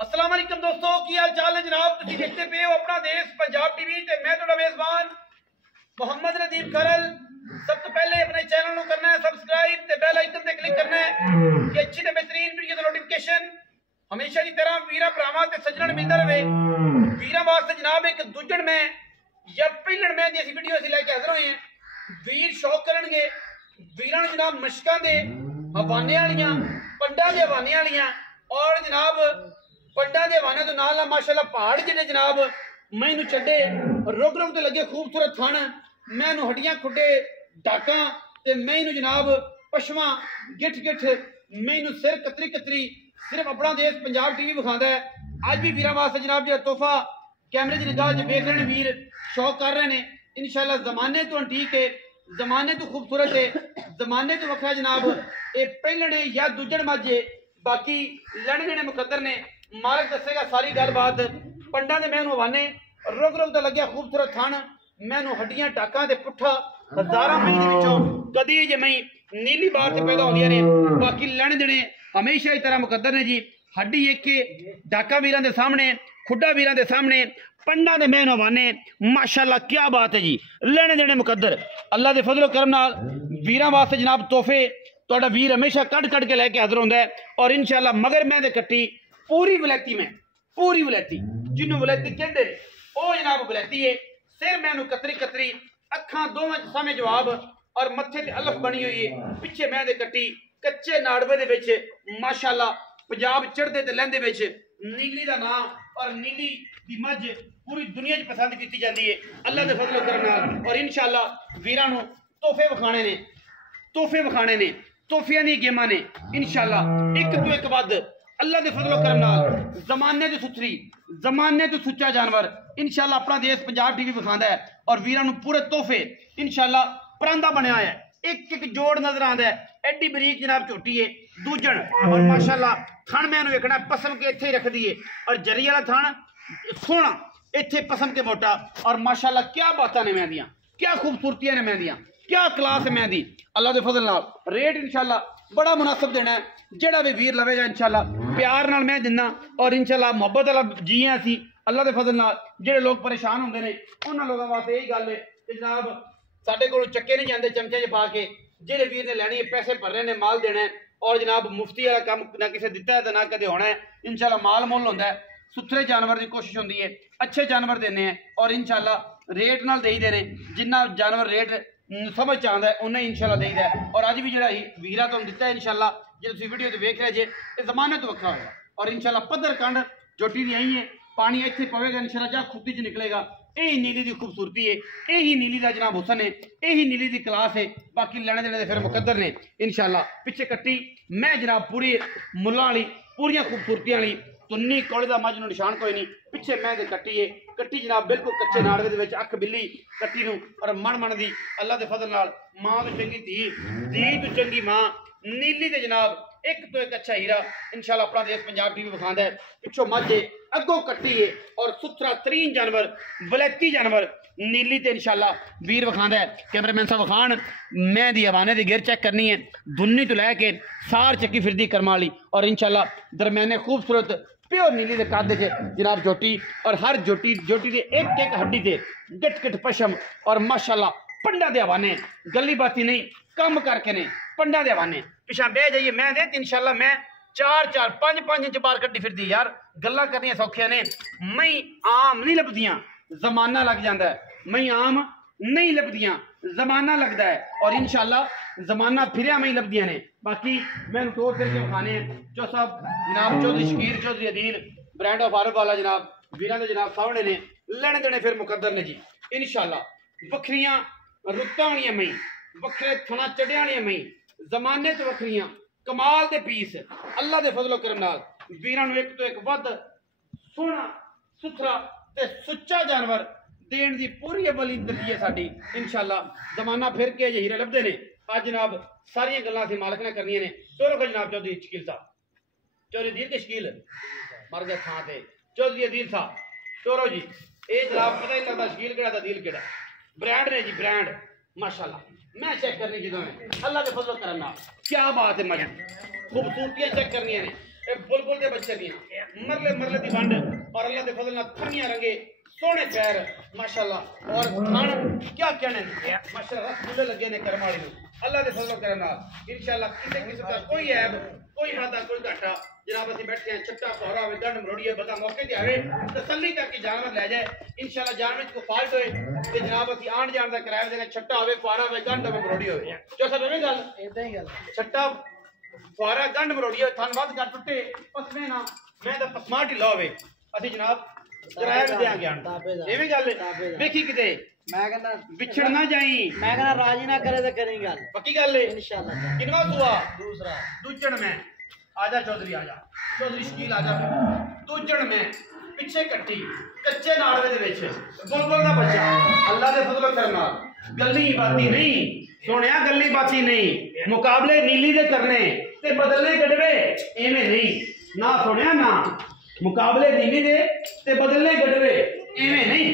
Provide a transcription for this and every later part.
अस्सलाम वालेकुम दोस्तों, की हाल चाल है जनाब। तुम देखते पे हो अपना देश पंजाब टीवी ते मैं तुहाडा मेजबान मोहम्मद नदीम खरल। सब तो पहले अपने चैनल को करना है सब्सक्राइब ते बेल आइकन ते क्लिक करना है कि अच्छी ते बेहतरीन वीडियो दा नोटिफिकेशन हमेशा की तरह वीरा भरावां ते सज्जणा मिलता रहे। वीरा वास्ते जनाब एक दुजड़ में या पिलड़ में जैसी वीडियो असीं लेके हाजिर होए हैं। वीर शौक करनगे वीरां नूं जनाब मशकां दे हवाने वालियां पंडां दे हवाने वालियां और जनाब पंडा के हवाने तो नाल माशाल्लाह पहाड़ जिहड़े जनाब मैनू चढ़े रुक रुक ते लगे खूबसूरत थण मैनू हड्डियां खुडे डाका ते मैनू जनाब पशवा गिठ गिठ मैनू सिर कतरी कतरी सिर्फ अपना देश पंजाब टीवी विखांदा है। अज भी वीरां वास्ते जनाब जो तोहफा कैमरे की निगाह च वेख रहे वीर शौक कर रहे हैं। इंशाल्लाह जमाने तो अंटीक है, जमाने तो खूबसूरत है, जमाने तो वखरा जनाब ये पहलने या दूजड़ मझे बाकी लड़ देने मुकद्दर ने मालक दसेगा सारी गलबात। पंडा ने मैनू हवाने रुक रुक तो लग्या खूबसूरत थण मैनू हड्डियां टाका ते पुट्ठा हजारां मई दे विचों कदी जे मई नीली बार से पैदा होंदियां ने बाकी लड़ देने हमेशा इस तरह मुकद्दर ने जी। हड्डी एक डाका वीरां दे सामने खुड्डा वीरां दे सामने पंडा दे मैनू हवाने माशाल्लाह क्या बात है जी। लेने देने मुकद्दर अल्लाह दे फजलो करम नाल वीरां वास्ते जनाब तोहफे तुहाडा वीर हमेशा कट कट के लैके हाजिर होंदा है। और इंशाल्लाह मगर मैं दे कट्टी पूरी वलैती में पूरी वलैती जिन्हों वलैती कहते ओ जनाब वलैती है। सिर मैनू कतरी कतरी अखा दोवें सामने जवाब और मत्थे ते अलफ बनी हुई है। पिछे मैं दे कट्टी कच्चे नाड़वे दे विच माशाल्लाह पंजाब चढ़दे ते लैंदे विच नीली दा नाम और नीली दी मझ पूरी दुनिया च पसंद की जाती है अल्लाह दे फजल करम नाल। और इंशाल्लाह वीरां नूं तोहफे विखाणे ने तोहफे विखाणे ने तोहफियां दी गेमां ने इंशाल्लाह एक तो एक वध अल्लाह दे फजलो करम नाल जमाने तो सुथरी जमाने तो सुच्चा जानवर इंशाल्लाह अपना देश पंजाब टीवी विखांदा है। और वीरां नूं पूरे तोहफे इंशाल्लाह परांदा बनया है। एक एक जोड़ नजर आंदा है एडी बरीक जनाब झोटी है दूजण और माशाल्लाह थण मैनू वेखना पसम के इत्थे ही रखदी है और जरी वाला थण सोहना इत्थे पसम के मोटा और माशाल्लाह क्या बातां ने मैं दियां क्या खूबसूरतियां ने मैं दियां क्या क्लास है मैं दी अल्लाह दे फजल नाल। रेट इंशाल्लाह बड़ा मुनासिब देना है जेड़ा भी वीर लवेगा इंशाल्लाह प्यार नाल मैं दिना और इंशाल्लाह मोहब्बत वाला जी हैं असीं अल्लाह दे फजल नाल। जेड़े लोग परेशान होंदे ने उन्हां लोगों वास्ते यही गल है कि जनाब साडे कोल चक्के नहीं जांदे चमचे च पा के जेड़े वीर ने लैनी है पैसे भरने ने माल देना है और जनाब मुफ्ती वाला काम ना किसे दिता है तो ना कदे होना है। इंशाल्लाह माल मुल होंदा है सुथरे जानवर की कोशिश होंदी है अच्छे जानवर देने हैं और इंशाल्लाह रेट नाल देई देने जिन्ना जानवर रेट समझ आता है उन्हें इंशाल्लाह देईदा है। और अज भी जो वीरा तुम दिता है इंशाल्लाह जो तुम वीडियो वेख रहे जे ये जमाने तो वक्रा होगा और इंशाल्लाह पद्धर कंड जोटी दी आई है पानी इत्थे पवेगा इंशाल्लाह जा खुदी च निकलेगा। यही नीली की खूबसूरती है यही नीली का जनाब हुसन है यही नीली की क्लास है। बाकी लेने देने फिर मुकद्दर ने इंशाल्लाह। पिछे कट्टी मैं जनाब पूरी मुल्लां वाली पूरियां खूबसूरतियां वाली तुन्नी कोले का मझ निशान कोई नहीं पिछे मैं कट्टी है कट्टी जनाब बिल्कुल कच्चे नाड़वे दे विच अख बिल्ली कट्टी नूं और मन दी अल्लाह दे फजल नाल मां तो चंगी धी तो चंगी मां नीली ते जनाब एक तो एक अच्छा हीरा इंशाल्लाह अपना देश पंजाब टीवी विखांदा है। पिछों मझ अगों कट्टी है और सुथरा तरीन जानवर वलैती जानवर नीली ते इंशाल्लाह वीर विखांदा है। कैमरामैन साहब विखान मैं दी हवाने दी गिर चेक करनी है दुन्नी तो लैके सार चक्की फिरदी करम वाली और इंशाल्लाह दरम्याने खूबसूरत प्योर नीली के कद जनाब जोटी और हर जोटी जोटी के एक एक हड्डी से गिट गिट पशम और माशाल्लाह पंडा दे हवाने गली बाती नहीं कम करके ने पंडा दे हवाने पिछा बह जाइए मैं दे इंशाल्लाह मैं 4-4 5-5 इंच बार कट्टी फिरदी यार गल्लां करनियां सौखियां ने मई आम नहीं लभदियां जमाना लग जाता है मई आम नहीं लभदियां जमाना लगता है और इंशाल्लाह जमाना फिरिया में ही लभदियां ने। बाकी मैं तोड़ फिर के खाने जो सब जनाब चौधरी शकीर चौधरी अदील ब्रांड ऑफ आरब वाला जनाब वीरां दे जनाब सामने ने लेने देने फिर मुकद्दर ने जी इंशाल्लाह। बखरियां रुत्तां वालियां मई बखरे थना चढ़िया वालियां मई जमाने तो बखरियां कमाल दे पीस अल्लाह दे फजलो करम नाल वीरां नूं एक तो एक वध सोहना सुथरा ते सुच्चा जानवर देण दी पूरी अवली दली है साडी इंशाल्लाह। जमाना फिर के हीरे लभदे ने अज जनाब सारियां गल्लां असीं मालक ने करनियां ने। तोरो को जनाब चौधरी शकील साहब चौधरी अदील के शकील मर गए थां ते चौधरी अदील साहब चोरो जी ये जनाब पता ही लगता शकील केड़ा अदील केड़ा ब्रांड ने जी ब्रांड माशाल्लाह मैं चेक करनी जो अल्लाह के फजल करना क्या बात है मजा खूबसूरतियां चेक करनी ने बुलबुल के बच्चे दियां मरले मरले दी वंड और अल्लाह दे फजल नाल थनिया रंगे सोने पैर माशाल्लाह और खान क्या कहने माशाल्लाह रसगुल्ले लगे ने करम वाली अल्लाह दे फजल करम नाल इंशाल्लाह किसी किस्म का कोई ऐब कोई वादा कोई घाटा जनाब असि बैठे हैं छट्टा पौरा वे गंढ मरोड़िए बंदा मौके ते आवे तसल्ली करके जानवर ले जाए इंशाल्लाह जानवर को फॉल्ट होए ते जनाब असि आण जान दा किराया देना छट्टा होवे फौरा वे गंढ होवे मरोड़ी होवे चौथा नवी गल इदां ही गल छट्टा फौरा गंढ मरोड़ी होवे थन वध कर टुटे पसमे ना मैं दा पसमा ढिला होवे असि जनाब किराया भी देंगे आण ये भी गल देखी किते मैं कहना बिछड़ ना जाई मैं कहना राजी ना करे तो करें गल पक्की गल है इंशाल्लाह किनवा हुआ दूसरा दूजण में आजा चौधरी आजा चौधरी शकील आजा दूजण में पिछे कट्टी कच्चे नाड़वे दे विच बुलबुल दा बच्चा अल्लाह दे फजल करम नाल गल्ली बाती नहीं सुनिया गल्ली बाती नहीं मुकाबले नीली दे करने ते बदलने गड़वे एवें नहीं ना सुनिया ना मुकाबले नीली दे ते बदलने गड़वे एवें नहीं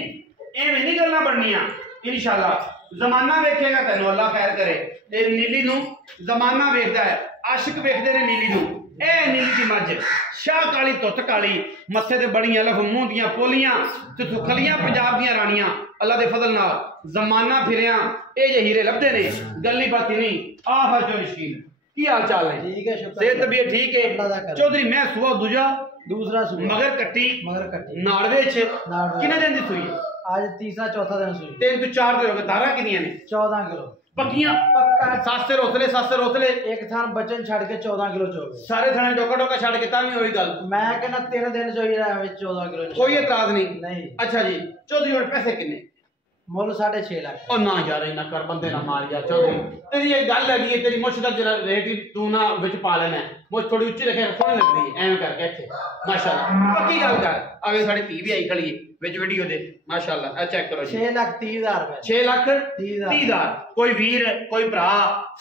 गल्लां बननियां इंशाल्लाह जमाना वेखेगा तैनूं अल्लाह खैर करे ते नीली नूं जमाना वेखदा है आशिक वेखदे ने नीली नूं ए नीली दी मझ शाह काली तुत काली मत्थे ते बड़ियां लफ मूंह दियां पोलियां ते सुखलियां पंजाब दियां रानियां अल्लाह दे फजल नाल जमाना फिरिया ए जे हीरे लभदे ने गल्ली बाती नहीं आहा जो शकील की हाल चाल है ठीक है शुक्र सेहत तबीयत ठीक है चौधरी मैं सुबह दूजा दूसरा सुबह मगर कट्टी नाड़वे च किन्ने दिन दी सुई आज तीसरा चौथा दिन सुई तीन तो चार दिन हो गए धारा कितनियां ने 14 किलो पक्कियां पक्का सासे रोसले एक थान बचन छड़ के 14 किलो चो गए सारे थाने डोका डोका छड़ के तां भी होई गल मैं कहना 3 दिन जो ही रहा 14 किलो कोई एतराज नहीं नहीं अच्छा जी चौधरी हुण पैसे किन्ने मुल 6.5 लाख ओ ना यार इना कर बंदे ना मार यार चौधरी तेरी ये गल लगी है तेरी मुश्त दा जरा रेट ही तू ना विच पा लेना मुझ थोड़ी उच्ची रखे सोहनी लगदी है एवें करके इत्थे माशाल्लाह पक्की गल कर आवे साडी धी भी आई खड़ी है विच वीडियो दे माशाल्लाह आ चेक करो 6,30,000 रुपए 6,30,000 कोई वीर कोई भरा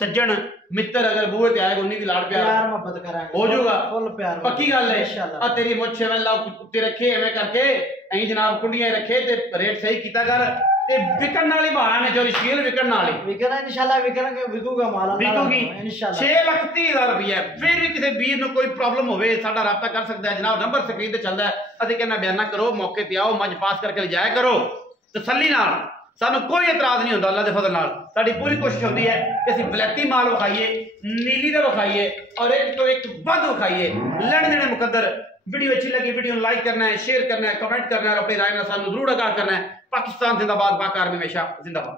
सज्जन मित्र अगर बूहे ते आएगा उन्हीं भी लाड़ प्यार मोहब्बत करांगे हो जाऊगा फुल प्यार पक्की गल है आ तेरी मुछ एवें ला कुत्ते रखे एवें करके अहीं जनाब कुंडियां रखे ते रेट सही कीता कर ते विकन वाली भाड़ा ने जो स्केल विकन वाली विकना इंशाल्लाह विकन विकूगा माल विकूगी इंशाल्लाह 6,30,000 रुपया फिर भी किसी वीर नु कोई प्रॉब्लम होवे साडा राब्ता कर सकदा है जनाब नंबर स्क्रीन ते चलदा है असी कहना बयाना करो मौके ते आओ मज पास करके ले जाया करो तसल्ली नाल सानू कोई एतराज नहीं होंदा अल्लाह दे फजल नाल साडी पूरी कोशिश होंदी है कि असी ब्लैकी माल विखाइए नीली दा विखाइए और एक तो एक वध विखाइए लड़ देने मुकद्दर वीडियो अच्छी लगी वीडियो लाइक करना है शेयर करना है कमेंट करना है और अपनी राय में सानू जरूर आगाह करना है पाकिस्तान जिंदाबाद बाकार में हमेशा जिंदाबाद।